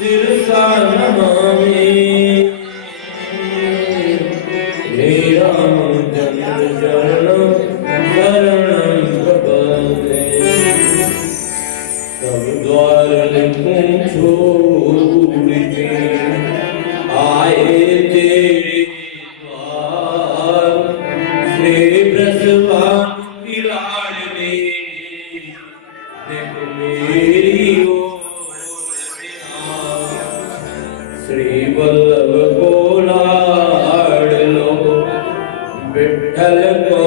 सिरसा नमामि हे रामचंद्र शरणं शरणं प्रपद्ये तब द्वार छोड़ के आए तेरे द्वार श्री ब्रजवान की लाडली देख मेरी श्री वल्लभ को लाड लो विठ्ठल को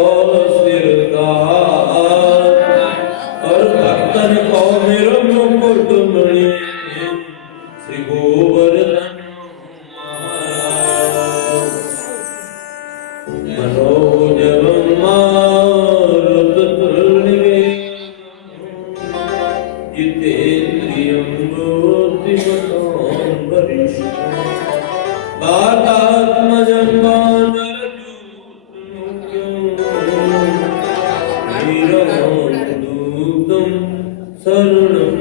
सिरदार और भक्तन को मेरो मुकुट मणि श्री गोवर्धन मनोजवं मारुततुल्यवेगं जितेन्द्रियं बुद्धिमतां वरिष्ठं वातात्मजं वानरयूथमुख्यं वीरमोद्धूतं शरणं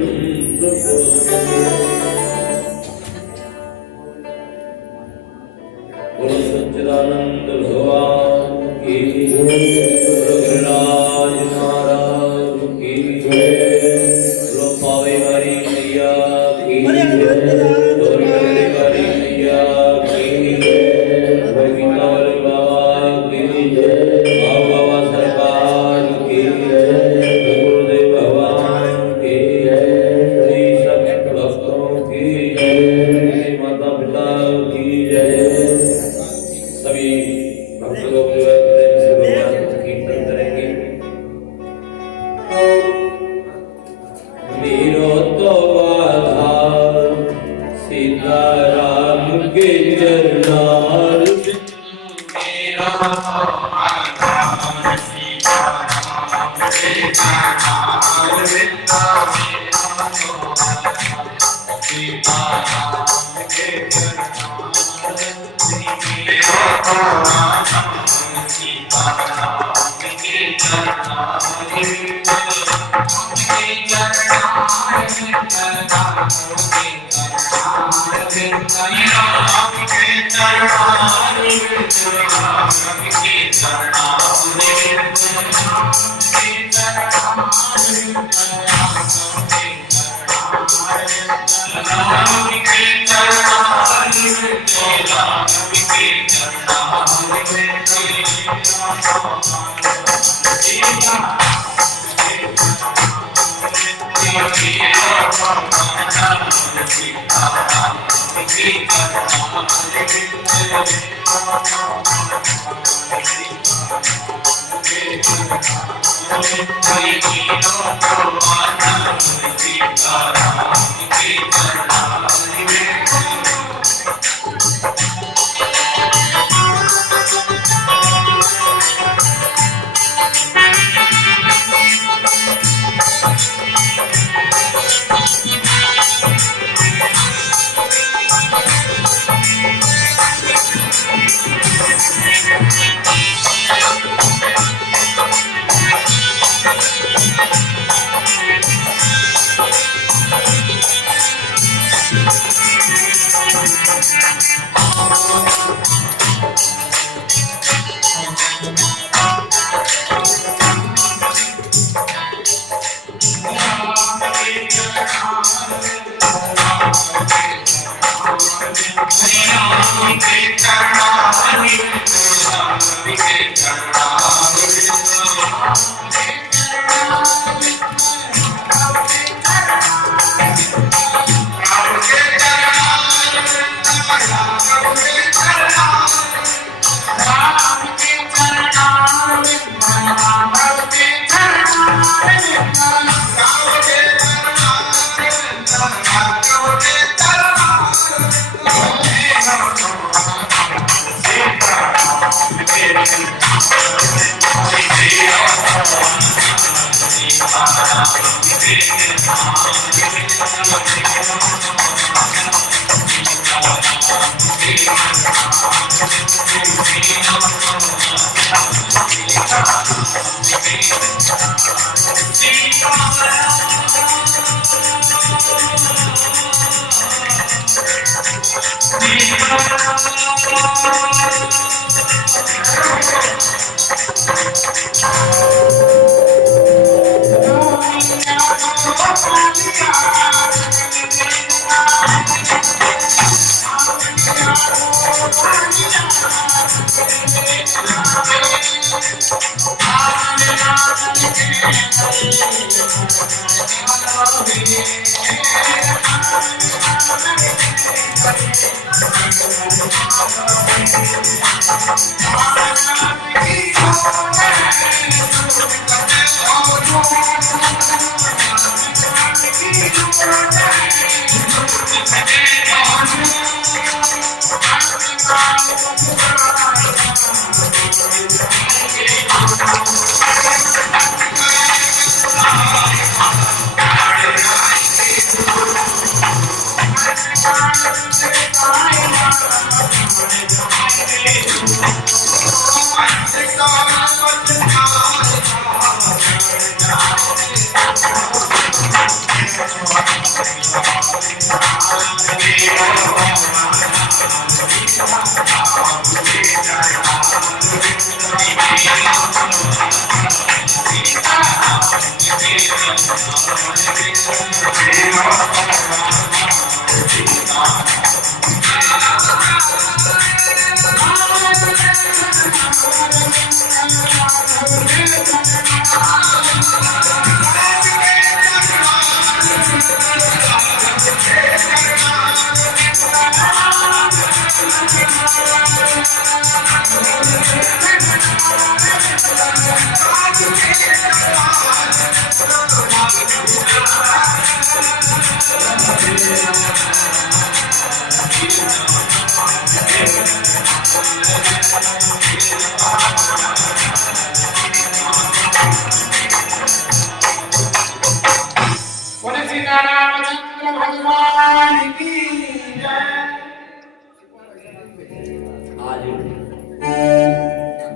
प्रपद्ये बोलो सच्चिदानंद भगवान की जय, गिरिराज महाराज की जय, बोलो पावे वाली मैया की जय, दुर्गति वाली मैया की जय, भगवान बाबा की जय, बाबा सरकार की जय, गुरुदेव भगवान की जय, श्री सत्य भक्तों की जय, माता पिता की जय। सभी भक्त लोग जो है प्रेम से भगवान का कीर्तन करेंगे। मेरो तो आधार सीताराम के चरणार मेरा आधार सीताराम के चरणार सीताराम के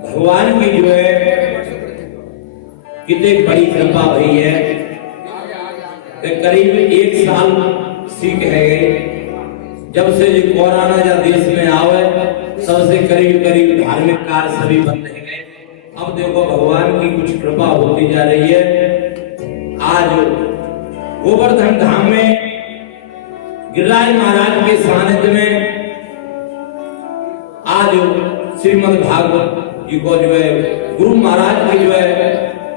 भगवान की जो है कितनी बड़ी कृपा हुई है कि करीब 1 साल सीख है जब से ये कोरोना या देश में आवे तब से करीब करीब धार्मिक कार्य सभी बंद है गए। अब देखो भगवान की कुछ कृपा होती जा रही है। आज गोवर्धन धाम में गिरिराज महाराज के सानिध्य में आज श्रीमद् भागवत जी को जो है गुरु महाराज की जो है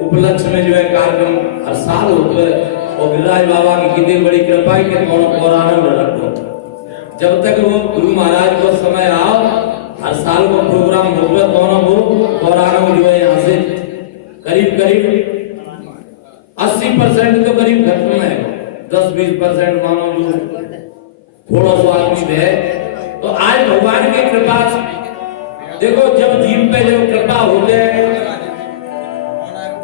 उपलक्ष्य में जो है कार्यक्रम हर साल होते है और गिरिराज बाबा की कितनी बड़ी कृपा है कि कोरोना में रखो जब तक वो गुरु महाराज को समय आओ हर साल को प्रोग्राम होगा दोनों वो कोरोना जो है यहाँ से करीब करीब 80% तो करीब खत्म है। 10-20% मानो जो थोड़ा सा आदमी है। तो आज भगवान की कृपा देखो जब जीव पे जो कृपा होते हैं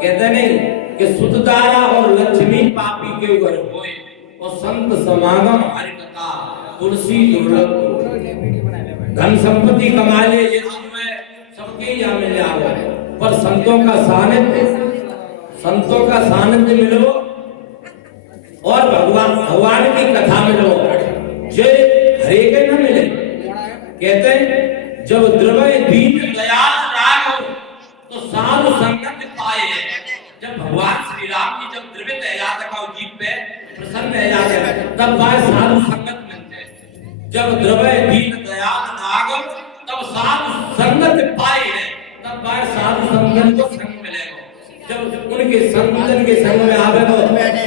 कहते नहीं कि सुतदारा और लक्ष्मी पापी के घर होए और संत समागम हरि कथा तुलसी दुर्लभ धन संपत्ति कमा ले ये सबके यहाँ मिल जाओ पर संतों का सानिध्य मिलो और भगवान की कथा मिलो जो हरे के न मिले। कहते हैं जब द्रवय दीन दयाल राघव तो साधु संगत पाए। जब भगवान श्री राम जी जब द्रवित है याद रखो जीव पे प्रसन्न है याद है तब वह साधु संगत मिलते हैं। जब द्रवय दीन दयाल राघव तब साधु संगत पाए तब वह साधु संगत को संग मिलेगा। जब उनके संतन के संग में आवेगो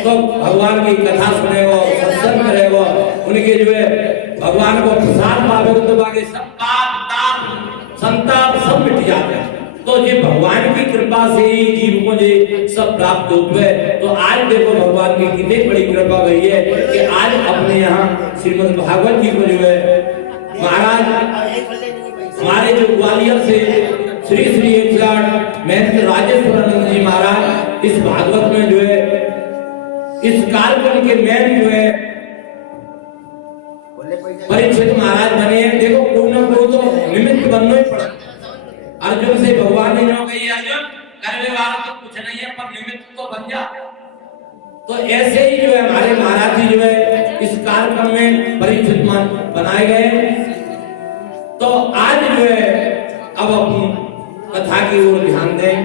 तो भगवान की कथा सुनेगो सत्संग करेगो उनके जो है भगवान को प्रसाद पावेगो तो बाकी सब पाप ताप संताप सब मिट जाते हैं। तो ये भगवान की कृपा से ही जीव को ये सब प्राप्त होते हैं। तो आज देखो भगवान की कितनी बड़ी कृपा हुई है कि आज अपने यहाँ श्रीमद् भागवत जी को जो है महाराज हमारे जो ग्वालियर से श्री श्री महंत राजेश्वरानंद जी महाराज इस भागवत में जो है इस कार्यक्रम के मेन जो है परीक्षित महाराज बने हैं। देखो कोई ना कोई तो निमित्त बनना ही पड़ा। अर्जुन से भगवान ने जो कही अर्जुन करने वाला तो कुछ नहीं है पर निमित्त तो बन जा। तो ऐसे ही जो है हमारे महाराज जी जो है इस कार्यक्रम में परीक्षित बनाए गए की ओर ध्यान दें।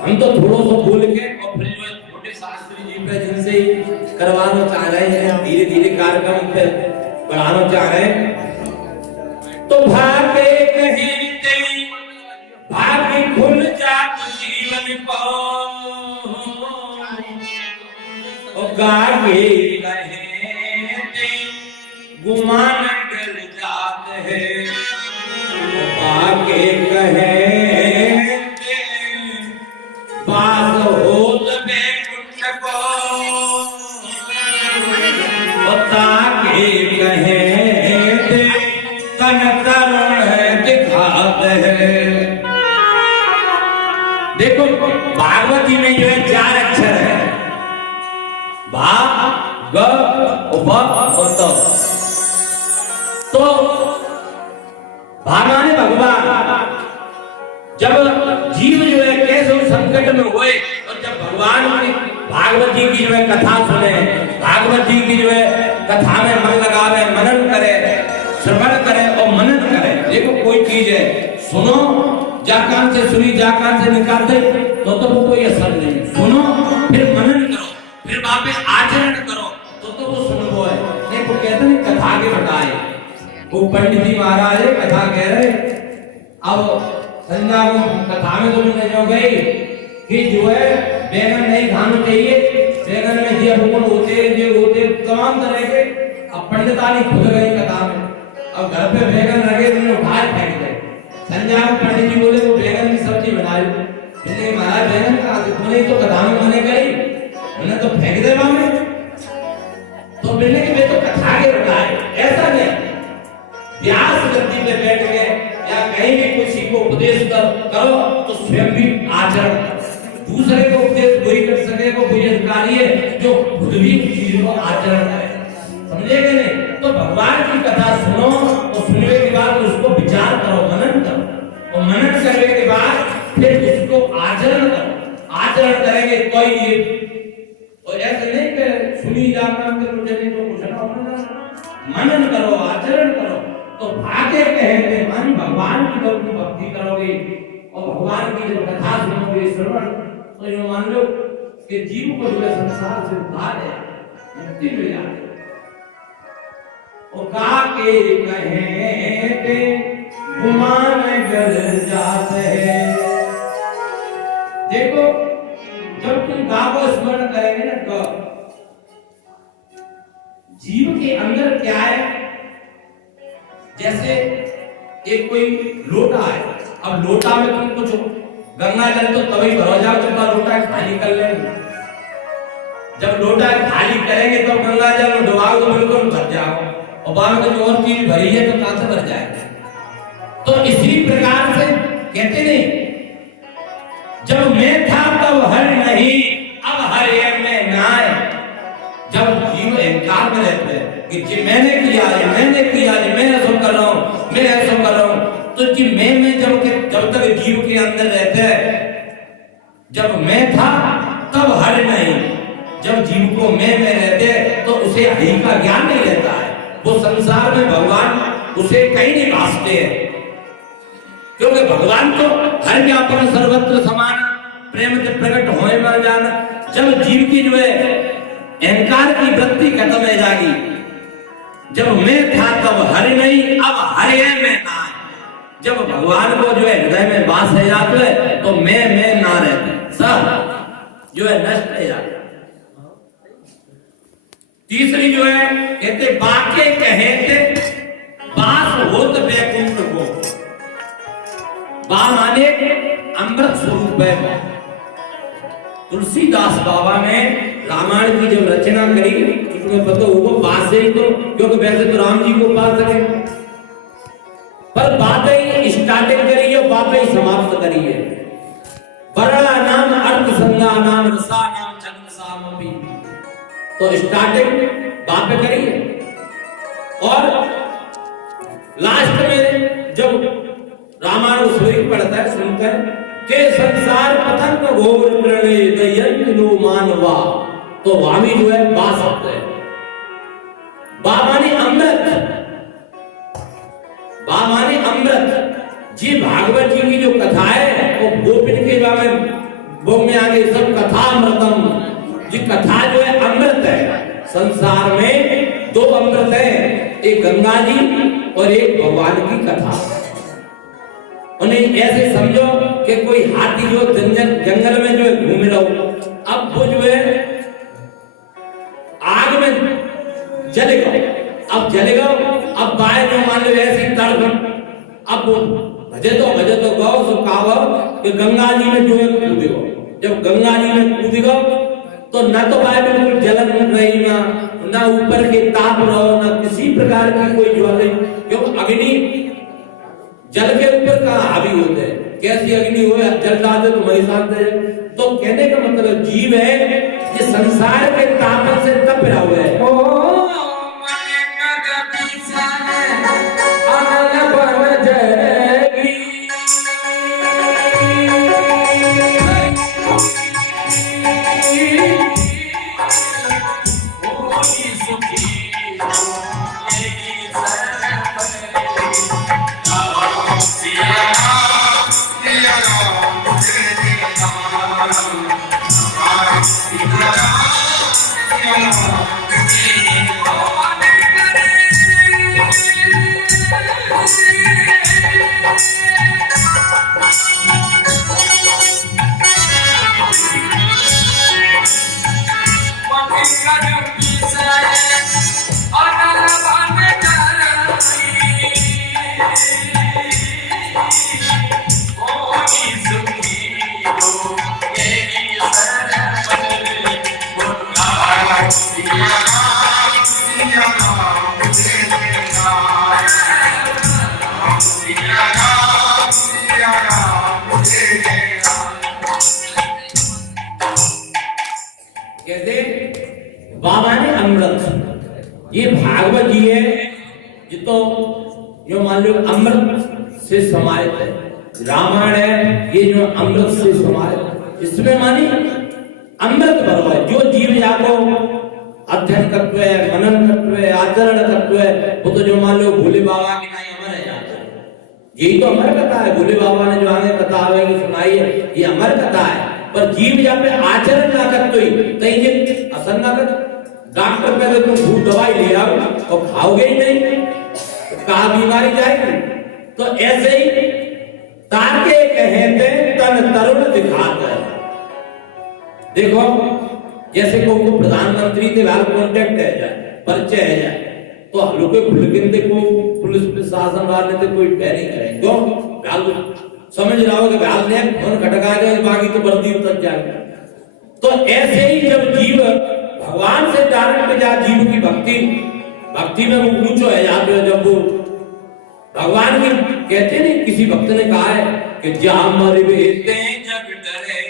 हम तो थोड़ा सा बोल के और फिर जो छोटे शास्त्री जी पे जिनसे करवाना चाह रहे हैं, धीरे धीरे कार्यक्रम पे बढ़ाना चाह रहे हैं। तो भागे कहते भाग्य खुल जात जीवन को, और गागे कहते गुमान गल जात है, भागे कहते बात होत बेकुंठ को, बता के कहते तन तरुण दिखात है। देखो भागवती में जो है 4 अक्षर है, भा ग उप और त। तो भामाने भगवान जब जीव जो है कैसे संकट में हुए, और जब भगवान की भागवत जी की जो है कथा सुने, भागवत जी की जो है कथा में मन लगावे, मनन करे, श्रवण करे और मनन करे। देखो कोई चीज है सुनो, जाकान से सुनी जाकान से निकाल दे तो वो कोई असर नहीं। सुनो फिर मनन करो, फिर वहां पे आचरण करो तो वो सुनो है। नहीं वो कहते हैं कथा के बताए, वो पंडित जी महाराज कथा कह रहे, अब संज्ञा कथा में तो मैंने जो गई कि जो है बैगन नहीं खाना चाहिए, बैगन में ये हुक्म होते तमाम तरह के। अब पंडितानी खुद गई कथा में, अब घर पे बैगन लगे तो उठा फेंक दे। संज्ञा पंडित जी बोले वो बैगन की सब्जी बना ली, इसलिए महाराज बैगन कहा मैंने तो कथा में मैंने कही, मैंने तो फेंक दे वहां में। तो बोलने की मैं तो कथा के बताए, ऐसा नहीं व्यास गद्दी पे बैठ के या कहीं भी किसी को उपदेश करो तो स्वयं भी आचरण करो, दूसरे को उपदेश वही कर सके को कोई अधिकारी है जो खुद भी चीज को आचरण करे। समझे कि नहीं? तो भगवान की कथा सुनो और सुनने के बाद उसको विचार करो, मनन करो, और मनन करने के बाद फिर उसको आचरण करो। आचरण करेंगे कोई ये और ऐसे नहीं कि सुनी जाना के मुझे नहीं तो कुछ ना, मनन करो, आचरण करो। तो भागे कहते मन भगवान की भक्ति करोगे और भगवान की जब कथा सुनोगे, श्रवण, तो ये मान लो कि जीव को जो है संसार से उद्धार है, मुक्ति मिल जाती है। और काके कहते गुमान गल जात है। देखो जब तुम गा को स्मरण करेंगे ना तो जीव के अंदर क्या है, जैसे एक कोई लोटा है, अब लोटा में तुम कुछ गंगा जल तो तभी भरो जाओ जब लोटा खाली कर लेंगे। जब लोटा खाली करेंगे तो गंगा जल डुबाओ तो बिल्कुल भर जाओ, और बाद में जो और चीज भरी है तो कहां से भर जाएगा। तो इसी प्रकार से कहते नहीं जब मैं था तब हर नहीं, अब हर एक में नाय। जब जीव अहंकार में रहते हैं कि जी मैंने किया है, मैंने किया है, मैं ऐसा कर रहा हूं, मैं ऐसा कर रहा हूं, तो जी मैं जब तक जीव के अंदर रहते हैं, जब मैं था तब हर नहीं, जब जीव को मैं रहते तो उसे हरि का ज्ञान नहीं रहता है। वो संसार में भगवान उसे कहीं नहीं भासते हैं, क्योंकि भगवान तो हर व्यापक सर्वत्र समान प्रेम के प्रकट होए मर जाना। जब जीव की जो है अहंकार की वृत्ति खत्म हो जाएगी, जब मैं था तब हरि नहीं, अब हरि है मैं ना। जब भगवान को जो है हृदय में वास है जाते है तो मैं ना रहते, सब जो है नष्ट हो जाता। तीसरी जो है कहते बाके कहते बास होत वैकुंठ को। बा माने अमृत स्वरूप है। तुलसीदास बाबा ने रामायण की जब रचना करी उसमें पता होगा बात से ही तो, क्योंकि वैसे तो राम जी को पा सके, पर बातें स्टार्टिंग करी है, बातें समाप्त करी है। बड़ा नाम अर्थ संज्ञा नाम रसा नाम चंद सामपी, तो स्टार्टिंग बातें करी है और लास्ट में जब रामायण स्वरूप पढ़ता है सुनता है के संसार पतंग घोर प्रणय दयन नो मानवा, तो वहां भी जो है बा शब्द है। बा माने अमृत, बा माने अमृत। जी भागवत जी की जो कथा है वो गोपिन के बारे में आगे सब कथा अमृतम, जी कथा जो है अमृत है। संसार में दो अमृत है, एक गंगा जी और एक भगवान की कथा। उन्हें ऐसे समझो कि कोई हाथी जो जंगल में जो है घूम रहा हो, अब वो जो है आग में जलेगा, अब जलेगा, अब बाय जो मान लो ऐसी तड़प, अब भजे तो गौ सुखाव कि गंगा जी में जो है कूदेगा। जब गंगा जी में कूदेगा तो न तो बाय बिल्कुल जलन रही, ना ऊपर के ताप रहो, ना किसी प्रकार की कोई ज्वाला, क्योंकि अग्नि जल के ऊपर कहाँ हावी होते हैं, कैसी अग्नि हो जल डालते तो वही शांत है। तो कहने का मतलब जीव है ये संसार के तापन से तप रहा हुआ है। बाबा ने अमृत, ये भागवत जी है ये तो जो मान लो अमृत से समाहित है। रामायण है ये जो अमृत से समाहित, इसमें मानी अमृत भरो है। जो जीव जाको अध्ययन करते है, मनन करते है, आचरण करते है, वो तो जो मान लो भोले बाबा की नहीं अमर है। यही तो अमर कथा है। भोले बाबा ने जो आगे कथा सुनाई है ये अमर कथा है। पर जीव जहाँ पे आचरण ना करते ही असर ना कर, डॉक्टर पहले तुम भूत दवाई ले आओ और खाओगे ही नहीं, कहा बीमारी जाएगी। तो ऐसे ही ताके कहते तन तरुण दिखाता है। देखो जैसे को प्रधानमंत्री के वाल कॉन्टेक्ट है जाए, परिचय है जाए, तो हल्के फुलकिंदे को पुलिस प्रशासन वाले से कोई पैरी करें तो समझ रहा हो कि व्याल ने फोन खटका के बाकी तो वर्दी उतर जाएगी। तो ऐसे ही जब जीव भगवान से डायरेक्ट में जा, जीव की भक्ति में वो ऊंचो है जाते हो। जब वो भगवान की कहते नहीं, किसी भक्त ने कहा है कि जहां मर बेते जग डरे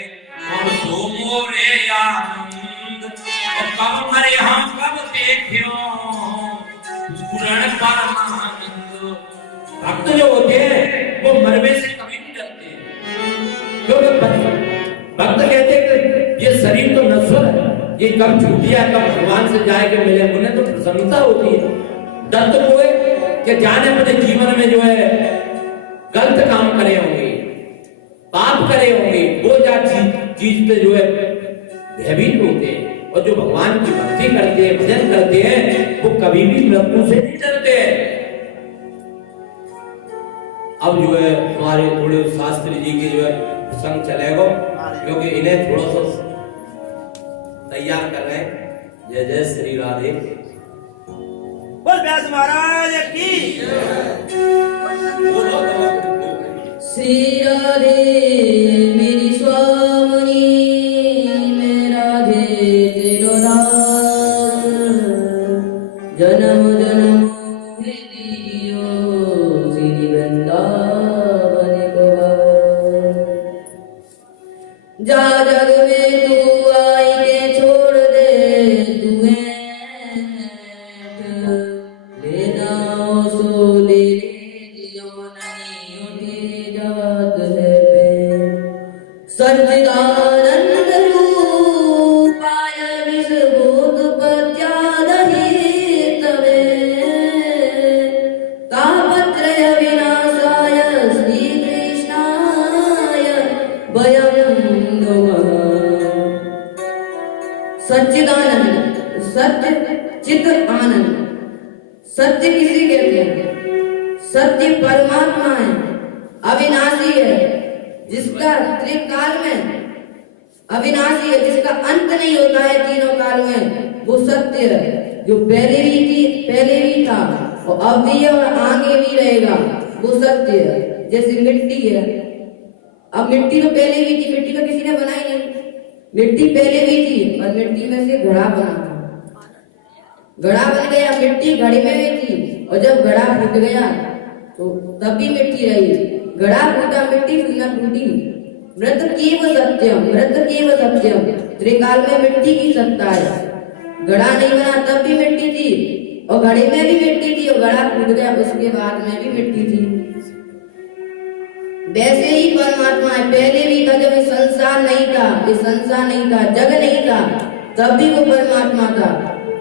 और सो मोरे आनंद, और कब मरे हम कब देखियो पूर्ण परमानंद। भक्त जो होते हैं वो मरने से कभी नहीं डरते हैं, क्योंकि भक्त कहते हैं कि ये शरीर तो नश्वर है, ये कब छूट जाए, कब भगवान से जाएगा मिले, उन्हें तो प्रसन्नता होती है। डर तो वो है कि जाने अपने जीवन में जो है गलत काम करे होंगे, पाप करे होंगे, वो जा चीज पे जो है भयभीत होते हैं। और जो भगवान की भक्ति करते हैं, भजन करते हैं, वो कभी भी मृत्यु से नहीं डरते हैं। अब जो है हमारे थोड़े शास्त्री जी के जो है संग चलेगा, क्योंकि इन्हें थोड़ा सा तैयार कर रहे हैं। जय जय श्री राधे। बोल व्यास महाराज की। श्री राधे मेरी स्वामी, मैं राधे तेरो दास, जन्म जन्म दियो श्री वृंदावन को। जा जग में तू आई के छोड़ दे तू लेना सो ले दियो नहीं उठे जात है सच्चिदानंद सच्चिदानंद, सत्य चित आनंद। सत्य किसे कहते हैं? सत्य परमात्मा है, अविनाशी है, जिसका त्रिकाल में अविनाशी है, जिसका अंत नहीं होता है तीनों काल में, वो सत्य है। जो पहले भी था और अब भी है और आगे भी रहेगा, वो सत्य है। जैसे मिट्टी है, अब मिट्टी तो पहले भी थी, मिट्टी तो किसी ने बनाई नहीं, मिट्टी पहले भी थी और मिट्टी में से घड़ा बना था, घड़ा बन गया, मिट्टी घड़े में भी थी और जब घड़ा फूट गया तो तब भी मिट्टी रही, घड़ा फूटा मिट्टी फिर न फूटी। मृत कीव सत्यम, मृत कीव सत्यम, त्रिकाल में मिट्टी की सत्ता है। घड़ा नहीं बना तब भी मिट्टी थी और घड़े में भी मिट्टी थी और घड़ा फूट गया उसके बाद में भी मिट्टी थी। वैसे ही परमात्मा है, पहले भी था, जब ये संसार नहीं था, ये संसार नहीं था, जग नहीं था, तब भी वो परमात्मा था।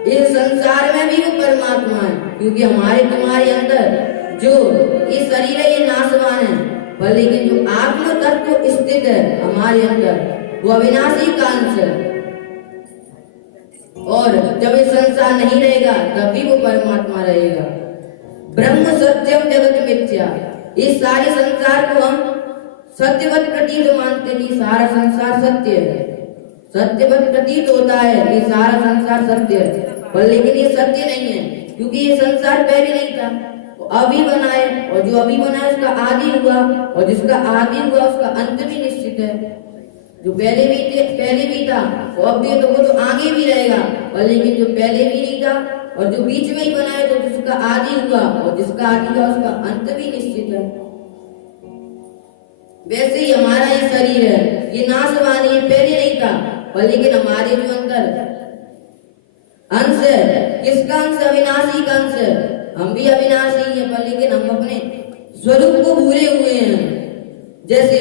इस संसार में भी वो परमात्मा है, क्योंकि हमारे तुम्हारे अंदर जो ये शरीर है ये नाशवान है, पर लेकिन जो आत्म तत्व स्थित है हमारे अंदर वो अविनाशी का अंश है। और जब ये संसार नहीं रहेगा तब भी वो परमात्मा रहेगा। ब्रह्म सत्यम जगत मिथ्या, इस सारे संसार को हम सत्यवत प्रतीत मानते कि सारा संसार सत्य है, सत्यवत प्रतीत होता है कि सारा संसार सत्य है, पर लेकिन ये सत्य नहीं है, क्योंकि ये संसार पहले नहीं था, अभी बना है, और जो अभी बना है उसका आदि हुआ, और जिसका आदि हुआ उसका अंत भी निश्चित है। जो पहले भी था वो अब भी, तो वो तो आगे भी रहेगा, और लेकिन जो पहले भी नहीं था और जो बीच में ही बना है, तो जिसका आदि हुआ और जिसका आदि हुआ उसका अंत भी निश्चित है। वैसे ही हमारा ये शरीर है, ये नाशवान है, ये पहले नहीं था, पर लेकिन हमारे जो अंदर अंश है, किसका अंश? अविनाशी का अंश है। हम भी अविनाशी हैं, पर लेकिन हम अपने स्वरूप को भूले हुए हैं। जैसे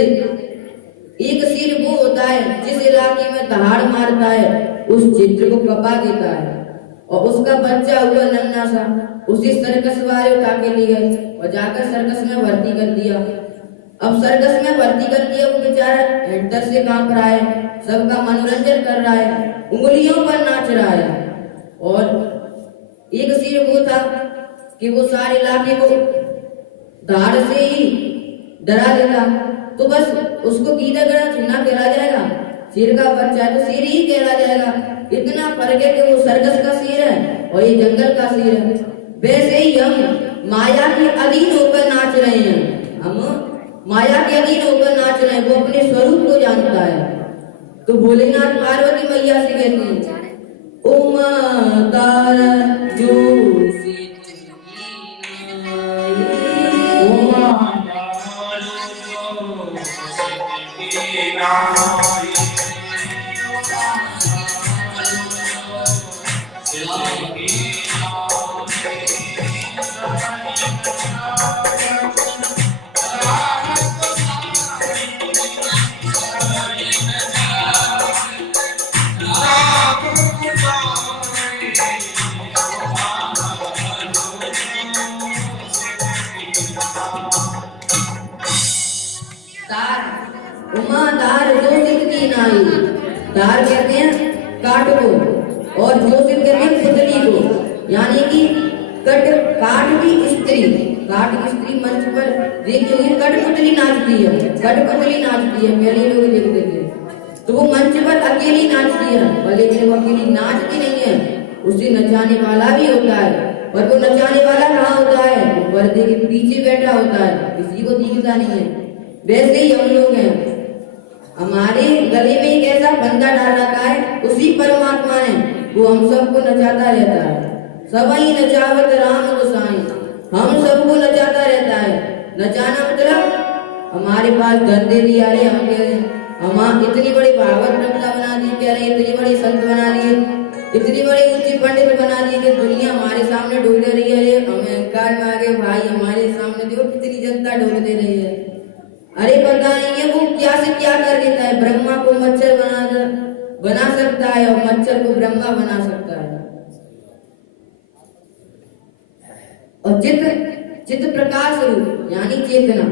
एक सिर वो होता है जिस इलाके में दहाड़ मारता है उस चित्र को कपा देता है, और उसका बच्चा हुआ नन्हा सा, उसी सर्कस वाले उठा के ले गए और जाकर सर्कस में भर्ती कर दिया। अब सर्कस में भर्ती कर दिया, वो बेचारा हेडर से कांप रहा है, सबका मनोरंजन कर रहा है, उंगलियों पर नाच रहा है। और एक सिर वो था कि वो सारे इलाके को धाड़ से ही डरा देता, तो बस उसको गीता गड़ा चुना कहला जाएगा, सिर का बच्चा है तो सिर ही कहला जाएगा। इतना फर्क है कि वो सर्कस का सिर है और ये जंगल का सिर है। वैसे ही हम माया के अधीन होकर नाच रहे हैं, हम माया के अधीन होकर नाच रहे हैं, वो अपने स्वरूप को जानता है। तो भोलेनाथ पार्वती मैया से कहते हैं, उमा तारा जो तार कहते हैं काट को, और जोशित कहते हैं पुतली को, यानी कि काट की स्त्री मंच पर देखिए कठपुतली नाचती है, कठपुतली नाचती है, पहले लोग देखते थे, तो वो मंच पर अकेली नाचती है, पर लेकिन वो अकेली नाचती नहीं है, उसे नचाने वाला भी होता है, पर वो नचाने वाला कहाँ होता है? वो पर्दे के पीछे बैठा होता है, किसी को दिखता नहीं है। वैसे ही हम लोग हैं, हमारे गले में एक ऐसा बंधा डाल रखा है, उसी परमात्मा ने वो हम सबको नचाता रहता है। सबई नचावत राम गोसाई, हम सबको नचाता रहता है। नचाना मतलब हमारे पास धन दे दिया, अरे हम कह रहे हम इतनी बड़ी भागवत रक्षा बना दी, कह रहे इतनी बड़ी संत बना दिए, इतनी बड़ी ऊंची पंडित बना दिए कि दुनिया हमारे सामने डोल रही है। हमें अहंकार में आगे भाई हमारे सामने देखो कितनी जनता डोल दे रही है। अरे पता नहीं है वो क्या से क्या कर देता है, ब्रह्मा को मच्छर बना सकता है और मच्छर को ब्रह्मा बना सकता है। और चित्त प्रकाश रूप यानी चेतना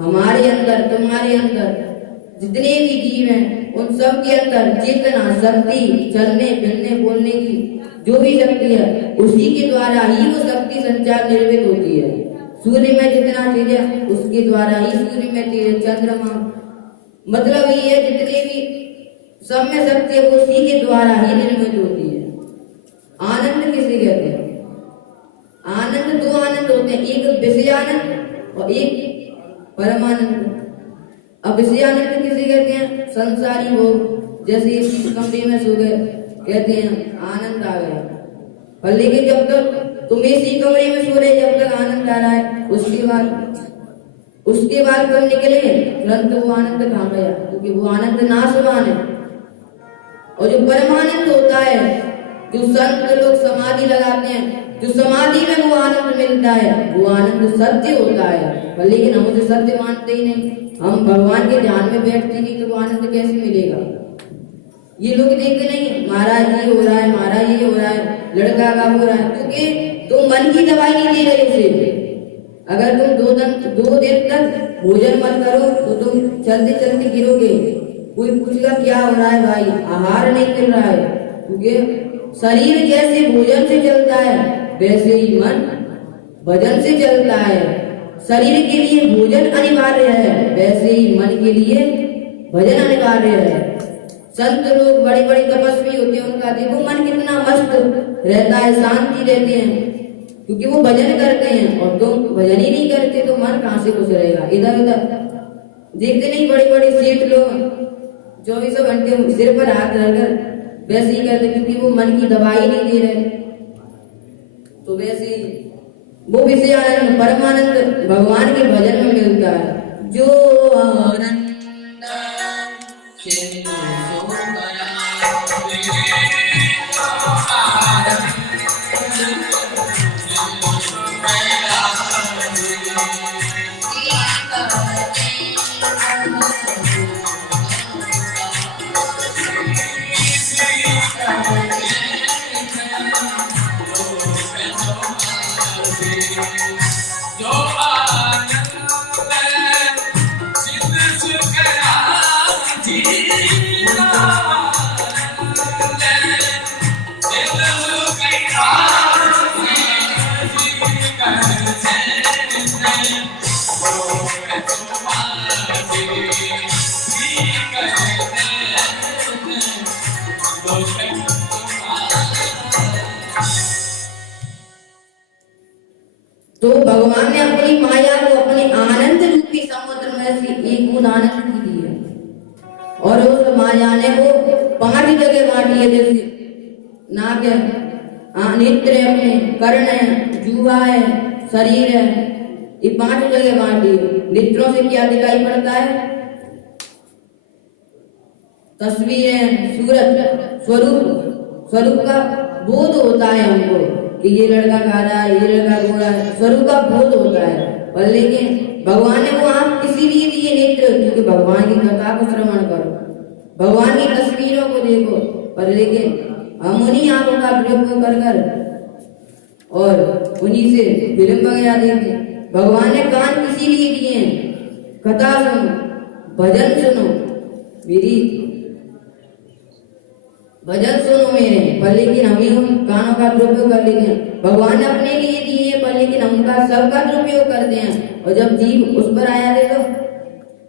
हमारे अंदर, तुम्हारे अंदर जितने भी जीव हैं उन सब के अंदर चेतना शक्ति, चलने फिरने बोलने की जो भी शक्ति है, उसी के द्वारा ही वो शक्ति संचार निर्मित होती है। सूर्य में जितना तेज है उसके द्वारा ही सूर्य में तेज, चंद्रमा, मतलब ये है जितने भी सब में शक्ति है वो उसी के द्वारा ही निर्मित होती है। आनंद किसे कहते हैं? आनंद दो आनंद होते हैं, एक विषय आनंद और एक परमानंद। अब विषय आनंद किसे कहते हैं? संसारी भोग, जैसे इस कमरे में सो गए कहते हैं आनंद आ गया, पर लेकिन जब तक तुम इसी कमरे में सो रहे जब तक आनंद आ रहा है, उसके बाद कब निकले तुरंत वो आनंद कहाँ गया, क्योंकि वो आनंद नाशवान है। और जो परमानंद होता है, जो संत लोग समाधि लगाते हैं, जो समाधि में वो आनंद मिलता है, वो आनंद सत्य होता है। पर लेकिन हम उसे सत्य मानते ही नहीं, हम भगवान के ध्यान में बैठते नहीं, तो वो आनंद कैसे मिलेगा? ये लोग देखते नहीं महाराज ये हो रहा है, महाराज ये हो रहा है, लड़का का हो रहा है, क्योंकि तुम मन की दवाई नहीं दे रहे उसे। अगर तुम 2 दिन तक भोजन मत करो तो तुम चलते चलते गिरोगे। कोई पूछेगा क्या हो रहा है भाई, आहार नहीं मिल रहा है, क्योंकि शरीर जैसे भोजन से चलता है वैसे ही मन भजन से चलता है। शरीर के लिए भोजन अनिवार्य है, वैसे ही मन के लिए भजन अनिवार्य है। संत लोग बड़े बड़े तपस्वी होते हैं, उनका देखो मन कितना मस्त रहता है, शांति रहते हैं, क्योंकि वो भजन करते हैं। और तुम भजन ही नहीं करते तो मन कहाँ से खुश रहेगा? इधर उधर देखते नहीं बड़े बड़े सेठ लोग 24 घंटे सिर पर हाथ रखकर वैसे ही करते, क्योंकि वो मन की दवाई नहीं दे रहे। तो वैसे ही वो विषय आनंद, परमानंद भगवान के भजन में मिलता है। जो आनंद तो भगवान ने अपनी माया को अपने आनंद रूपी समुद्र में से एक बूंद आनंद की दी है, और उस माया ने वो 5 जगह बांटी है। जैसे नाक है, नेत्र है, अपने कर्ण है, जुवा है, शरीर है, ये 5 जगह बांटी है। नेत्रों से क्या दिखाई पड़ता है? तस्वीर है, सूरत, स्वरूप का बोध होता है हमको कि ये लड़का खा रहा है, ये लड़का घो रहा है, स्वरूप का बोध होता है। पर लेकिन भगवान ने वो आंख इसीलिए दिए नेत्र, क्योंकि भगवान की कथा को श्रवण करो, भगवान की तस्वीरों को देखो। पर लेकिन हम उन्हीं आंखों का प्रयोग कर और उन्हीं से फिल्म वगैरह देखते। भगवान ने कान इसीलिए दिए हैं, कथा सुनो, भजन सुनो, मेरी भजन सुनो मेरे। पर लेकिन हम ही उन कानों का दुरुपयोग कर लेते हैं। भगवान ने अपने लिए दिए, पर लेकिन हम उनका सबका दुरुपयोग करते हैं। और जब जीव उस पर आया दे तो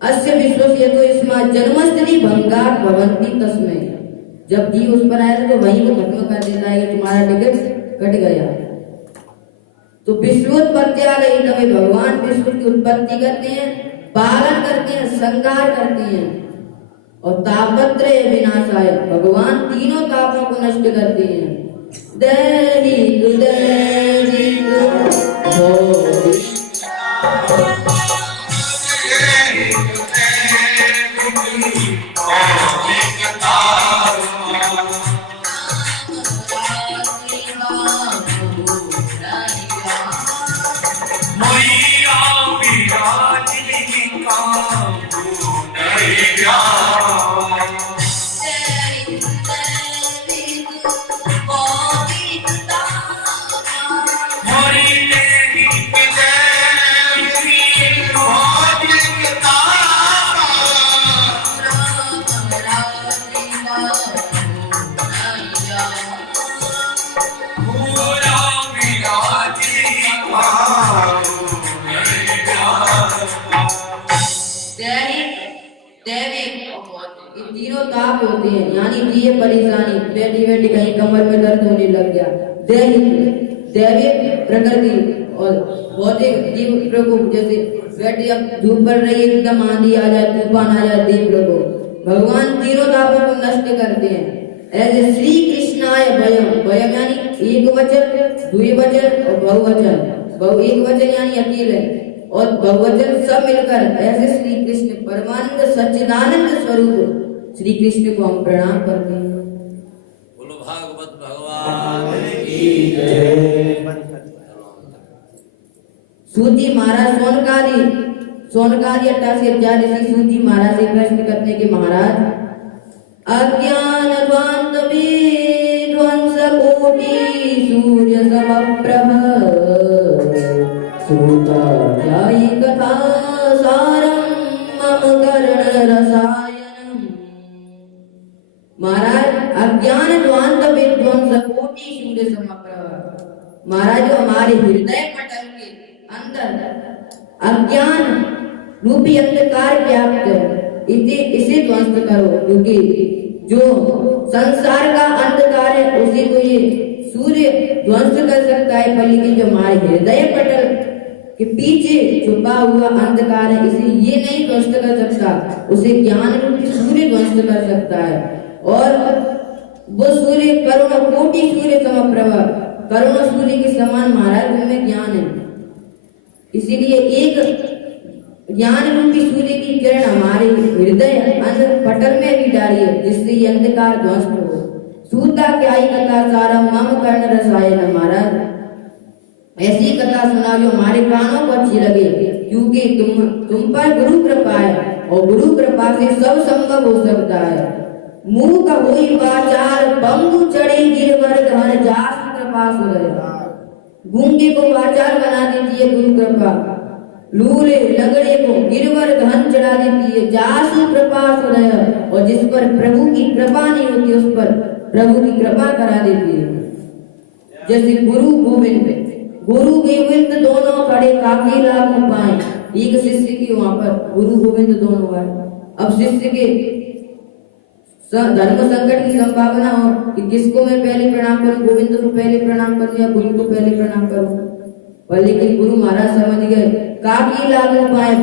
अस्य विश्वस्य तो इसमा जन्मस्थली भंगा भवंती तस्मै, जब जीव उस पर आया तो वहीं को खत्म कर देता है कि तुम्हारा टिकट कट गया। तो विश्वोत्पत्त्यालय तभी भगवान विश्व की उत्पत्ति करते हैं, पालन करते हैं, संहार करते हैं, और तापत्रय विनाशाय भगवान तीनों तापों को नष्ट करते हैं। दैनिक दैनिक दैनिक दैनिक ये तीनों ताप होते हैं, यानी कि ये परेशानी बैठी बैठी कहीं कमर में दर्द होने लग गया। दैनिक दैविक प्रकृति और भौतिक जीव प्रकोप, जैसे बैठी अब धूप पड़ रही है, एकदम आंधी आ जाए, तूफान आ जाए, दीप प्रकोप, भगवान तीनों तापों को नष्ट करते हैं। ऐसे श्री कृष्णाय भयम, भयम यानी एक वचन, द्विवचन और बहुवचन। एक वचन यानी अकेले और बहुवचन सब मिलकर ऐसे श्री कृष्ण परमानंद सच्चिदानंद स्वरूप श्री कृष्ण को हम प्रणाम करते हैं। बोलो भागवत भगवान की जय। सूजी महाराज सोनकादी 88,000 ऋषि सूजी महाराज से प्रश्न करते कि महाराज अज्ञान ध्वांत विध्वंस कोटि सूर्य समप्रभ श्रुता जाई कथा सारम मम कर्ण रसायनम। महाराज अज्ञान ध्वांत विध्वंस कोटि सूर्य समप्रभ, महाराज जो हमारे हृदय पटल के अंदर अज्ञान रूपी अंधकार व्याप्त है, इसे ध्वंस करो, क्योंकि जो संसार का अंधकार है उसे तो ये सूर्य ध्वंस कर सकता है, पर लेकिन जो हमारे हृदय पटल के पीछे छुपा हुआ अंधकार है इसे ये नहीं ध्वस्त कर सकता, उसे ज्ञान रूपी सूर्य ध्वस्त कर सकता है। और वो सूर्य करोड़ों कोटि सूर्य समप्रभ, करोड़ों सूर्य के समान महाराज में ज्ञान है, इसीलिए एक ज्ञान रूपी सूर्य की किरण हमारे हृदय पटल में भी डालिए, जिससे ये अंधकार ध्वस्त हो। सूता क्या ही कथा सारा मम कर्ण रसायन। महाराज ऐसी कथा सुना जो हमारे कानों को अच्छी लगे, क्योंकि तुम पर गुरु कृपा है और गुरु कृपा से सब संभव हो सकता है। मुंह का हुई वाचार बंगु चढ़े गिरवर धन जास कृपा सुधर। गूंगे को वाचार बना देती है गुरु कृपा, लूले लगड़े को गिरवर धन चढ़ा देती है जासु कृपा सुधर। और जिस पर प्रभु की कृपा नहीं होती उस पर प्रभु की कृपा करा देती है। जैसे गुरु गोविंद दोनों खड़े काफी लाभ पाए, एक शिष्य की वहां पर गुरु गोविंद दोनों आए। अब शिष्य के धर्म संकट की संभावना हो कि किसको मैं पहले प्रणाम करूं, गोविंद को पहले प्रणाम करूं या गुरु को पहले प्रणाम करूं, पर लेकिन गुरु महाराज समझ गए काफी लाभ पाए।